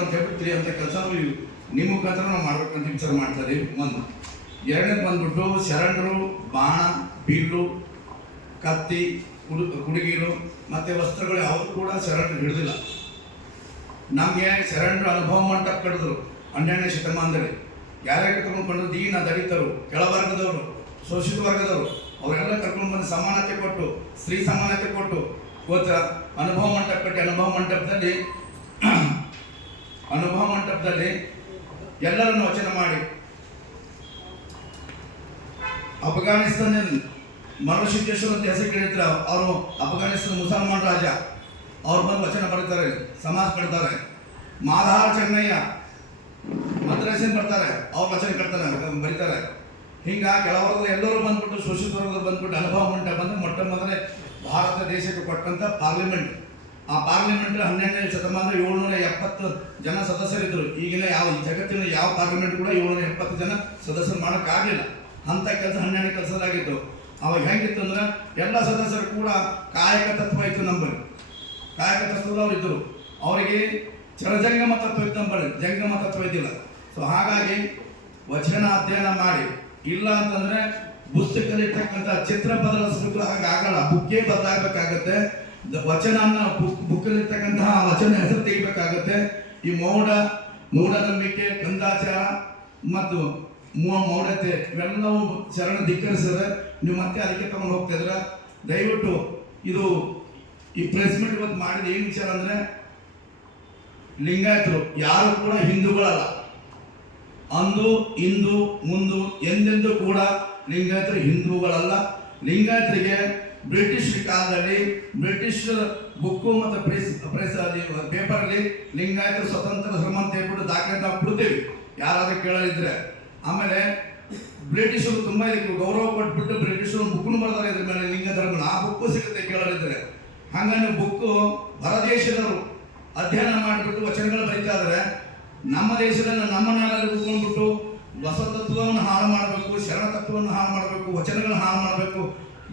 ಅಂತ ಹೇಳ್ಬಿಟ್ಟು ತಿಳಿಯುವಂಥ ಕೆಲಸ ನಿಮ್ಮ ಮುಖಾಂತರ ನಾವು ಮಾಡ್ಬೇಕಂತ ವಿಚಾರ ಮಾಡ್ತಾ ಇದ್ದೀವಿ. ಒಂದು ಎರಡನೇದು ಬಂದ್ಬಿಟ್ಟು ಶರಣರು ಬಾಣ, ಬಿಲ್ಲು, ಕತ್ತಿ, ಕುಡುಗಿಲು ಮತ್ತು ವಸ್ತ್ರಗಳು ಯಾವುದು ಕೂಡ ಶರಣರು ಹಿಡಿದಿಲ್ಲ. ನಮಗೆ ಶರಣರು ಅನುಭವ ಮಂಟಪ ಕಟ್ಟಿದ್ರು 12ನೇ ಶತಮಾನದಲ್ಲಿ. ಯಾರ್ಯಾರು ಕರ್ಕೊಂಡು ದೀನ ದಲಿತರು, ಕೆಳವರ್ಗದವರು, ಶೋಷಿತ ವರ್ಗದವರು ಅವರೆಲ್ಲ ಕರ್ಕೊಂಡು ಬಂದು ಸಮಾನತೆ ಕೊಟ್ಟು, ಸ್ತ್ರೀ ಸಮಾನತೆ ಕೊಟ್ಟು ಅನುಭವ ಮಂಟಪ ಕಟ್ಟಿ ಅನುಭವ ಮಂಟಪದಲ್ಲಿ ಎಲ್ಲರನ್ನು ವಚನ ಮಾಡಿ ಅಫ್ಘಾನಿಸ್ತಾನ ಮರುಸಿದ್ದೇಶ್ವರ ಅಂತ ಹೆಸರು ಕೇಳಿದ್ರೆ ಅವರು ಅಫ್ಘಾನಿಸ್ತಾನ ಮುಸಲ್ಮಾನ್ ರಾಜ ಅವ್ರು ಬಂದು ವಚನ ಬರೀತಾರೆ, ಸಮಾಜ ಕಟ್ತಾರೆ. ಮಾಧಾರ್ ಚೆನ್ನಯ್ಯ ಮದ್ರಾಸಿನ ಬರ್ತಾರೆ, ಅವ್ರು ವಚನ ಕಟ್ತಾರೆ, ಬರೀತಾರೆ. ಹಿಂಗ ಕೆಲವರ್ಗದ ಎಲ್ಲರೂ ಬಂದ್ಬಿಟ್ಟು ಶೋಷಿತ ವರ್ಗದ ಬಂದ್ಬಿಟ್ಟು ಅನುಭವ ಮಂಟಪ ಬಂದು ಮೊಟ್ಟ ಮೊದಲೇ ಭಾರತ ದೇಶಕ್ಕೆ ಕೊಟ್ಟಂತ ಪಾರ್ಲಿಮೆಂಟ್. ಆ ಪಾರ್ಲಿಮೆಂಟ್ 12ನೇ ಶತಮಾನ 770 ಜನ ಸದಸ್ಯರಿದ್ದರು. ಈಗಿನ ಜಗತ್ತಿನ ಯಾವ ಪಾರ್ಲಿಮೆಂಟ್ ಕೂಡ 770 ಜನ ಸದಸ್ಯರು ಮಾಡೋಕ್ಕಾಗಲಿಲ್ಲ. ಅಂಥ ಕೆಲಸ 12ನೇ ಕೆಲಸದಾಗಿತ್ತು. ಅವಾಗ ಹೆಂಗಿತ್ತು ಅಂದ್ರೆ ಎಲ್ಲ ಸದಸ್ಯರು ಕೂಡ ಕಾಯಕ ತತ್ವ ಇತ್ತು ನಂಬಲ್ಲಿ. ಕಾಯಕ ತತ್ವದವ್ರು ಇದ್ದರು. ಅವರಿಗೆ ಚರಜಂಗಮ ತತ್ವ ಇತ್ತು ನಂಬಲ್ಲಿ, ಜಂಗಮ ತತ್ವ ಇದ್ದಿಲ್ಲ. ಸೊ ಹಾಗಾಗಿ ವಚನ ಅಧ್ಯಯನ ಮಾಡಿ, ಇಲ್ಲ ಅಂತಂದ್ರೆ ಪುಸ್ತಕದಲ್ಲಿರ್ತಕ್ಕಂಥ ಚಿತ್ರ ಬದಲಿಸಬೇಕು, ಹಾಗಾಗಲ್ಲ. ಬುಕ್ಕೇ ಬದಲಾಗಬೇಕಾಗತ್ತೆ. ವಚನ ಬುಕ್ಕಲ್ಲಿರ್ತಕ್ಕಂತಹ ವಚನ ಹೆಸರು ತೆಗಿಬೇಕಾಗತ್ತೆ. ಈ ಮೂಢನಂಬಿಕೆ, ಕಂದಾಚಾರ ಮತ್ತು ಮೌಢ್ಯತೆ ಇವೆಲ್ಲವೂ ಶರಣ ಧಿಕ್ಕರಿಸಿದ್ರೆ ನೀವು ಮತ್ತೆ ಅದಕ್ಕೆ ತಗೊಂಡು ಹೋಗ್ತಾ ಇದ್ರೆ ದಯವಿಟ್ಟು ಇದು ಈ ಪ್ರೆಸ್ ಮೀಟ್ ಇವತ್ತು ಮಾಡಿದ ಏನು ವಿಚಾರ ಅಂದರೆ, ಲಿಂಗಾಯತರು ಯಾರು ಕೂಡ ಹಿಂದೂಗಳಲ್ಲ. ಅಂದು ಇಂದು ಮುಂದು ಎಂದೆಂದೂ ಕೂಡ ಲಿಂಗಾಯತರು ಹಿಂದೂಗಳಲ್ಲ. ಲಿಂಗಾಯತರಿಗೆ ಬ್ರಿಟಿಷ್ ಕಾಲದಲ್ಲಿ ಬ್ರಿಟಿಷ್ ಬುಕ್ಕು ಮತ್ತು ಪ್ರೆಸ್ ಪೇಪರಲ್ಲಿ ಲಿಂಗಾಯತರು ಸ್ವತಂತ್ರ ಶ್ರಮ ಅಂತ ಹೇಳ್ಬಿಟ್ಟು ದಾಖಲೆ ನಾವು ಕೊಡ್ತೇವೆ, ಯಾರಾದ್ರೂ ಕೇಳಲಿದ್ರೆ. ಆಮೇಲೆ ಬ್ರಿಟಿಷರು ತುಂಬ ಇದಕ್ಕೆ ಗೌರವ ಕೊಟ್ಬಿಟ್ಟು ಬ್ರಿಟಿಷರು ಬುಕ್ನು ಬರ್ತಾರೆ ಇದ್ರ ಮೇಲೆ, ಲಿಂಗ ಧರ್ಮನ. ಆ ಬುಕ್ಕು ಸಿಗುತ್ತೆ ಕೇಳಲಿದ್ರೆ. ಹಾಗಾಗಿ ಬುಕ್ಕು ಹೊರದೇಶದವರು ಅಧ್ಯಯನ ಮಾಡಿಬಿಟ್ಟು ವಚನಗಳು ಬರೀತಾ ಇದ್ದಾರೆ. ನಮ್ಮ ದೇಶದಲ್ಲಿ ನಮ್ಮ ನಾಡಲ್ಲಿ ಕೂತ್ಕೊಂಡ್ಬಿಟ್ಟು ಹೊಸ ತತ್ವವನ್ನು ಹಾಳು ಮಾಡಬೇಕು, ಶರಣ ತತ್ವವನ್ನು ಹಾಳು ಮಾಡಬೇಕು, ವಚನಗಳನ್ನು ಹಾಳು ಮಾಡಬೇಕು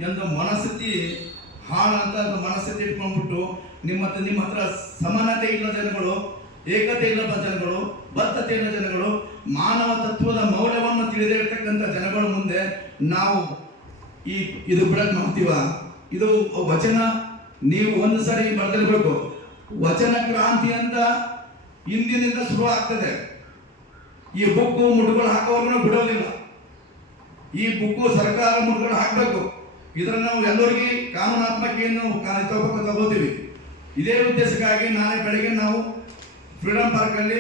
ಎಂದು ಮನಸ್ಥಿತಿ ಹಾಳು ಅಂತ ಮನಸ್ಥಿತಿ ಇಟ್ಕೊಂಡ್ಬಿಟ್ಟು ನಿಮ್ಮ ಹತ್ರ ಸಮಾನತೆ ಇಲ್ಲ ಜನಗಳು, ಏಕತೆ ಇಲ್ಲದ ಜನಗಳು, ಬದ್ಧತೆ ಇಲ್ಲ ಜನಗಳು, ಮಾನವ ತತ್ವದ ಮೌಲ್ಯವನ್ನು ತಿಳಿದೇ ಇರ್ತಕ್ಕಂಥ ಜನಗಳ ಮುಂದೆ ನಾವು ಇದು ಬಿಡಕ್ ಮಾಡ್ತೀವ. ಇದು ವಚನ ನೀವು ಒಂದು ಸರಿ ಬರೆದಿರ್ಬೇಕು. ವಚನ ಕ್ರಾಂತಿ ಅಂತ ಇಂದಿನಿಂದ ಶುರು ಆಗ್ತದೆ. ಈ ಬುಕ್ಕು ಮುಟ್ಟುಗಳು ಹಾಕೋರ್ಗೂ ಬಿಡೋದಿಲ್ಲ. ಈ ಬುಕ್ಕು ಸರ್ಕಾರ ಮುಟ್ಟುಗಳು ಹಾಕಬೇಕು. ಇದನ್ನು ನಾವು ಎಲ್ಲರಿಗೆ ಕಾನೂನಾತ್ಮಕೆಯನ್ನು ತಗೋತೀವಿ. ಇದೇ ಉದ್ದೇಶಕ್ಕಾಗಿ ನಾಳೆ ಬೆಳಗ್ಗೆ ನಾವು ಫ್ರೀಡಂ ಪಾರ್ಕಲ್ಲಿ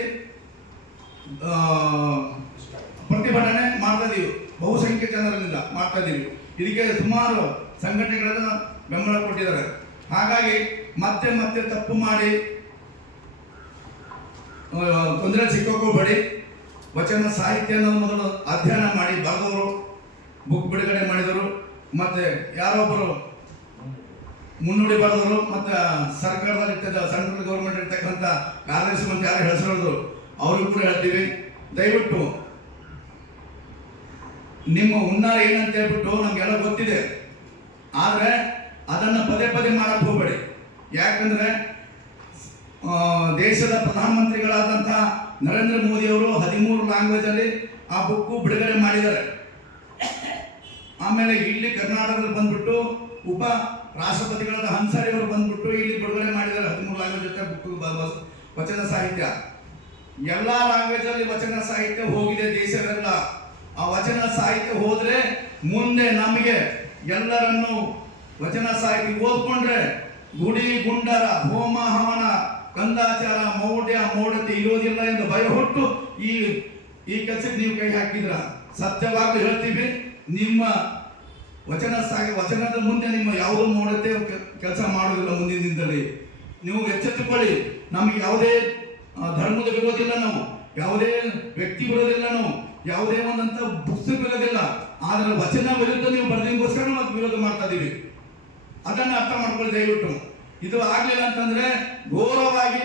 ಪ್ರತಿಭಟನೆ ಮಾಡ್ತಾ ಇದೀವಿ. ಬಹುಸಂಖ್ಯೆ ಜನರಿಂದ ಮಾಡ್ತಾ ಇದೀವಿ. ಇದಕ್ಕೆ ಸುಮಾರು ಸಂಘಟನೆಗಳನ್ನು ಬೆಂಬಲ ಕೊಟ್ಟಿದ್ದಾರೆ. ಹಾಗಾಗಿ ಮತ್ತೆ ತಪ್ಪು ಮಾಡಿ ತೊಂದರೆ ಸಿಕ್ಕೋಕೋಬೇಡಿ. ವಚನ ಸಾಹಿತ್ಯ ಅನ್ನೋದು ಮೊದಲು ಅಧ್ಯಯನ ಮಾಡಿ ಬರೆದವರು, ಬುಕ್ ಬಿಡುಗಡೆ ಮಾಡಿದರು, ಮತ್ತೆ ಯಾರೊಬ್ಬರು ಮುನ್ನುಡಿ ಬರೆದವರು, ಮತ್ತು ಸರ್ಕಾರದಲ್ಲಿ ಸೆಂಟ್ರಲ್ ಗೌರ್ಮೆಂಟ್ ಇರ್ತಕ್ಕಂಥ ಕಾರ್ಯದರ್ಶಿ ಮಂತ್ರಿ ಯಾರು ಹೆಸರು ಅವ್ರಿಗೂ ಕೂಡ ಹೇಳ್ತೀವಿ, ದಯವಿಟ್ಟು ನಿಮ್ಮ ಹುನ್ನಾರ ಏನಂತ ಹೇಳ್ಬಿಟ್ಟು ನಮಗೆಲ್ಲ ಗೊತ್ತಿದೆ. ಆದರೆ ಅದನ್ನು ಪದೇ ಮಾಡಕ್ಕೆ ಹೋಗಬೇಡಿ. ಯಾಕಂದ್ರೆ ದೇಶದ ಪ್ರಧಾನಮಂತ್ರಿಗಳಾದಂತಹ ನರೇಂದ್ರ ಮೋದಿ ಅವರು 13 ಲ್ಯಾಂಗ್ವೇಜ್ ಅಲ್ಲಿ ಆ ಬುಕ್ಕು ಬಿಡುಗಡೆ ಮಾಡಿದ್ದಾರೆ. ಆಮೇಲೆ ಇಲ್ಲಿ ಕರ್ನಾಟಕದಲ್ಲಿ ಬಂದ್ಬಿಟ್ಟು ಉಪ ರಾಷ್ಟ್ರಪತಿಗಳಾದ ಹನ್ಸರಿ ಅವರು ಬಂದ್ಬಿಟ್ಟು ಇಲ್ಲಿ ಬಿಡುಗಡೆ ಮಾಡಿದ್ದಾರೆ 13 ಲ್ಯಾಂಗ್ವೇಜ್ ಜೊತೆ ಬುಕ್ ವಚನ ಸಾಹಿತ್ಯ. ಎಲ್ಲ ಲ್ಯಾಂಗ್ವೇಜ್ ಅಲ್ಲಿ ವಚನ ಸಾಹಿತ್ಯ ಹೋಗಿದೆ ದೇಶವೆಲ್ಲ. ಆ ವಚನ ಸಾಹಿತ್ಯ ಹೋದ್ರೆ ಮುಂದೆ ನಮಗೆ ಎಲ್ಲರನ್ನು ವಚನ ಸಾಹಿತ್ಯ ಓದ್ಕೊಂಡ್ರೆ ಗುಡಿ ಗುಂಡರ ಹೋಮ ಹವನ ಕಂದಾಚಾರ ಮೌಢ್ಯತೆ ಇರೋದಿಲ್ಲ ಎಂದು ಭಯ ಹೊಟ್ಟು ಈ ಕೆಲಸಕ್ಕೆ ನೀವು ಕೈ ಹಾಕಿದ್ರ. ಸತ್ಯವಾಗ್ಲೂ ಹೇಳ್ತೀವಿ, ನಿಮ್ಮ ವಚನದ ಮುಂದೆ ನಿಮ್ಮ ಯಾವುದೋ ಮೌಢ್ಯತೆ ಕೆಲಸ ಮಾಡೋದಿಲ್ಲ. ಮುಂದಿನ ದಿನದಲ್ಲಿ ನೀವು ಎಚ್ಚೆತ್ತುಕೊಳ್ಳಿ. ನಮಗೆ ಯಾವುದೇ ಧರ್ಮದ ವಿರೋಧಿಲ್ಲ, ನಾವು ಯಾವುದೇ ವ್ಯಕ್ತಿ ವಿರೋಧಿಲ್ಲ, ನಾವು ಯಾವುದೇ ಒಂದಂತ ಪುಸ್ತಕ ವಿರೋಧಿಲ್ಲ. ಆದ್ರೆ ವಚನ ವಿರುದ್ಧ ನೀವು ಬರೆದಿಗೋಸ್ಕರ ನಾವು ವಿರೋಧ ಮಾಡ್ತಾ ಇದೀವಿ. ಅದನ್ನು ಅರ್ಥ ಮಾಡ್ಕೊಳ್ಳಿ ದಯವಿಟ್ಟು. ಇದು ಆಗ್ಲಿಲ್ಲ ಅಂತಂದ್ರೆ ಘೋರವಾಗಿ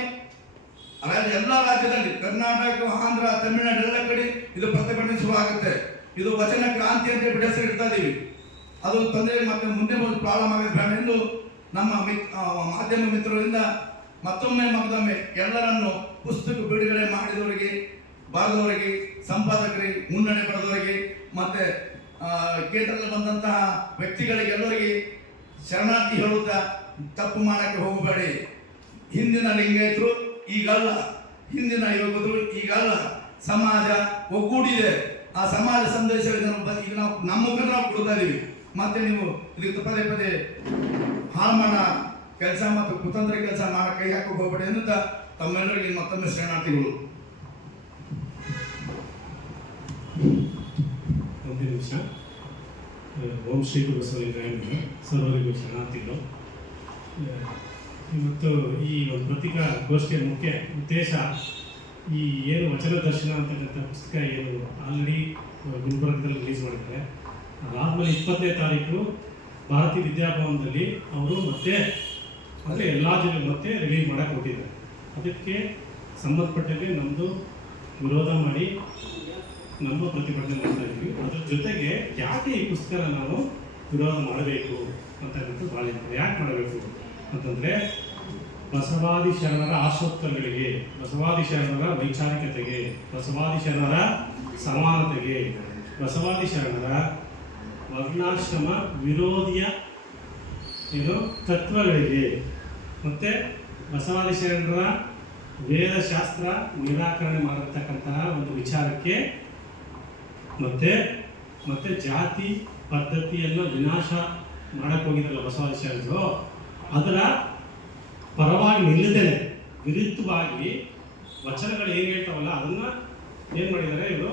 ಎಲ್ಲ ರಾಜ್ಯದಲ್ಲಿ ಕರ್ನಾಟಕ, ಆಂಧ್ರ, ತಮಿಳುನಾಡು ಎಲ್ಲ ಕಡೆ ಇದು ಪ್ರತಿಭಟನೆ ಶುರು ಆಗುತ್ತೆ. ಇದು ವಚನ ಕ್ರಾಂತಿ ಅಂತ ಹೆಸರು ಇಡ್ತಾ ಇದೀವಿ. ಅದು ತೊಂದರೆ ಮತ್ತೆ ಮುಂದೆ ಒಂದು ಪ್ರಾಬ್ಲಮ್ ಆಗುತ್ತೆ ಬೇಡ ಎಂದು ನಮ್ಮ ಮಾಧ್ಯಮ ಮಿತ್ರರಿಂದ ಮತ್ತೊಮ್ಮೆ ಎಲ್ಲರನ್ನು ಪುಸ್ತಕ ಬಿಡುಗಡೆ ಮಾಡಿದವರಿಗೆ, ಬರೆದವರಿಗೆ, ಸಂಪಾದಕರಿಗೆ, ಮುನ್ನಡೆ ಪಡೆದವರಿಗೆ ಮತ್ತೆ ಕೇಂದ್ರದಲ್ಲಿ ಬಂದಂತಹ ವ್ಯಕ್ತಿಗಳಿಗೆಲ್ಲರಿಗೆ ಶರಣಾರ್ಥಿ ಹೇಳುತ್ತಾ ತಪ್ಪು ಮಾಡಕ್ಕೆ ಹೋಗಬೇಡಿ. ಹಿಂದಿನ ಲಿಂಗಾಯತರು ಈಗಲ್ಲ, ಹಿಂದಿನ ಯುವಕರು ಈಗಲ್ಲ. ಸಮಾಜ ಒಗ್ಗೂಡಿದೆ. ಆ ಸಮಾಜ ಸಂದೇಶವನ್ನು ಈಗ ನಾವು ನಮ್ಮ ಮುಖಾಂತರ ನಾವು ಕೊಡ್ತಾ ಇದೀವಿ. ಮತ್ತೆ ನೀವು ಇದಕ್ಕೆ ಪದೇ ಪದೇ ಹಾಳು ಮಾಡ ಕೆಲಸ ಮತ್ತು ಕುತಂತ್ರ ಕೆಲಸ ಮಾಡ ಕೈ ಹಾಕಕ್ಕೆ ಹೋಗಬೇಡಿ ಅನ್ನುತ್ತಾ ತಮ್ಮೆಲ್ಲರಿಗೆ ಮತ್ತೊಮ್ಮೆ ಶರಣಾರ್ಥಿಗಳು. ಒಂದು ನಿಮಿಷ. ಓಂ ಶ್ರೀ ಗುರು ಬಸವಲಿಂಗಾಯ ಸರ್ವರಿಗೂ ಶರಣಾರ್ಥಿಗಳು. ಇವತ್ತು ಈ ಒಂದು ಪತ್ರಿಕಾಗೋಷ್ಠಿಯ ಮುಖ್ಯ ಉದ್ದೇಶ, ಈ ಏನು ವಚನ ದರ್ಶನ ಅಂತಕ್ಕಂಥ ಪುಸ್ತಕ ಏನು ಆಲ್ರೆಡಿ ಗುಲ್ಬರ್ಗದಲ್ಲಿ ರಿಲೀಸ್ ಮಾಡಿದ್ದಾರೆ. ಅದಾದಮೇಲೆ 20ನೇ ತಾರೀಕು ಭಾರತೀಯ ವಿದ್ಯಾಭವನದಲ್ಲಿ ಅವರು ಮತ್ತೆ ಅಂದರೆ ಎಲ್ಲ ಜಿಲ್ಲೆ ಮತ್ತೆ ರಿಲೀಸ್ ಮಾಡೋಕ್ಕೆ ಹೊರಟಿದ್ದಾರೆ. ಅದಕ್ಕೆ ಸಂಬಂಧಪಟ್ಟಂಗೆ ನಮ್ಮದು ವಿರೋಧ ಮಾಡಿ ನಮ್ಮ ಪ್ರತಿಭಟನೆ ಮಾಡ್ತಾ ಇದ್ವಿ. ಅದ್ರ ಜೊತೆಗೆ ಯಾಕೆ ಈ ಪುಸ್ತಕನ ನಾವು ವಿರೋಧ ಮಾಡಬೇಕು ಅಂತಕ್ಕಂಥ ಭಾಳ ಯಾಕೆ ಮಾಡಬೇಕು ಅಂತಂದರೆ, ಬಸವಾದಿ ಶರಣರ ಆಶೋತ್ತರಗಳಿಗೆ, ಬಸವಾದಿ ಶರಣರ ವೈಚಾರಿಕತೆಗೆ, ಬಸವಾದಿ ಶರಣರ ಸಮಾನತೆಗೆ, ಬಸವಾದಿ ಶರಣರ ವರ್ಣಾಶ್ರಮ ವಿರೋಧಿಯ ಏನು ತತ್ವಗಳಿಗೆ, ಮತ್ತು ಬಸವಾದಿ ಶರಣರ ವೇದಶಾಸ್ತ್ರ ನಿರಾಕರಣೆ ಮಾಡಿರ್ತಕ್ಕಂತಹ ಒಂದು ವಿಚಾರಕ್ಕೆ, ಮತ್ತೆ ಜಾತಿ ಪದ್ಧತಿಯನ್ನು ವಿನಾಶ ಮಾಡಕ್ಕೆ ಹೋಗಿದ್ರಲ್ಲ ಬಸವಾದಿ ಶರಣರು, ಅದರ ಪರವಾಗಿ ನಿಲ್ಲದೇನೆ ವಿರುದ್ಧವಾಗಿ ವಚನಗಳು ಏನು ಹೇಳ್ತಾವಲ್ಲ ಅದನ್ನು ಏನು ಮಾಡಿದ್ದಾರೆ ಇವರು